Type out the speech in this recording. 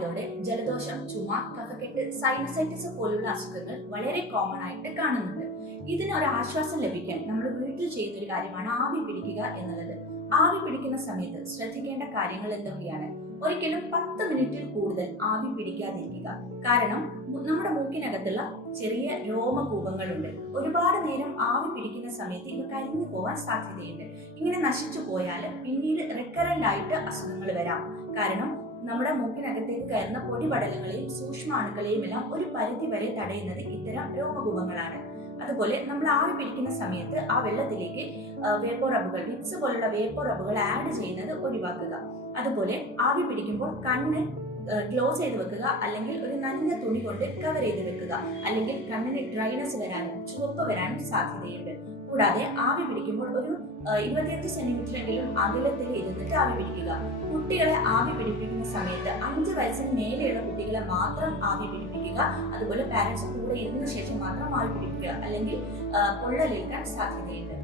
മാറിയതോടെ ജലദോഷം, ചുമ, കഫക്കെട്ട്, സൈനസൈറ്റിസ് പോലുള്ള അസുഖങ്ങൾ വളരെ കോമൺ ആയിട്ട് കാണുന്നുണ്ട്. ഇതിനൊരു ആശ്വാസം ലഭിക്കാൻ നമ്മൾ വീട്ടിൽ ചെയ്യുന്ന ഒരു കാര്യമാണ് ആവി പിടിക്കുക എന്നുള്ളത്. ആവി പിടിക്കുന്ന സമയത്ത് ശ്രദ്ധിക്കേണ്ട കാര്യങ്ങൾ എന്തൊക്കെയാണ്? ഒരിക്കലും 10 മിനിറ്റിൽ കൂടുതൽ ആവി പിടിക്കാതിരിക്കുക. കാരണം നമ്മുടെ മൂക്കിനകത്തുള്ള ചെറിയ രോമകൂപങ്ങളുണ്ട്. ഒരുപാട് നേരം ആവി പിടിക്കുന്ന സമയത്ത് ഇവ കരിഞ്ഞു പോകാൻ സാധ്യതയുണ്ട്. ഇങ്ങനെ നശിച്ചു പോയാൽ പിന്നീട് റിക്കറന്റ് ആയിട്ട് അസുഖങ്ങൾ വരാം. കാരണം നമ്മുടെ മൂക്കിനകത്തേക്ക് കയറുന്ന പൊടിപടലങ്ങളെയും സൂക്ഷ്മാണുക്കളെയും എല്ലാം ഒരു പരിധി വരെ തടയുന്നത് ഇത്തരം രോമകൂപങ്ങളാണ്. അതുപോലെ നമ്മൾ ആവി പിടിക്കുന്ന സമയത്ത് ആ വെള്ളത്തിലേക്ക് വേപ്പർ റബ്ബുകൾ, വിക്സ് പോലുള്ള വേപ്പർ റബ്ബുകൾ ആഡ് ചെയ്യുന്നത് ഒഴിവാക്കുക. അതുപോലെ ആവി പിടിക്കുമ്പോൾ കണ്ണ് ക്ലോസ് ചെയ്ത് വെക്കുക, അല്ലെങ്കിൽ ഒരു നനഞ്ഞ തുണി കൊണ്ട് കവർ ചെയ്ത് വെക്കുക. അല്ലെങ്കിൽ കണ്ണിന് ഡ്രൈനസ് വരാനും ചുവപ്പ് വരാനും സാധ്യതയുണ്ട്. കൂടാതെ ആവി പിടിക്കുമ്പോൾ ഒരു 25 സെന്റിമീറ്ററെങ്കിലും അകലത്തിൽ ഇരുന്നിട്ട് ആവി പിടിക്കുക. കുട്ടികളെ ആവി പിടിപ്പിക്കുന്ന സമയത്ത് 5 വയസ്സിന് മേലെയുള്ള കുട്ടികളെ മാത്രം ആവി പിടിപ്പിക്കുക. അതുപോലെ പാരന്റ്സ് കൂടെ ഇരുന്ന ശേഷം മാത്രം ആവി പിടിപ്പിക്കുക, അല്ലെങ്കിൽ പൊള്ളലേൽക്കാൻ സാധ്യതയുണ്ട്.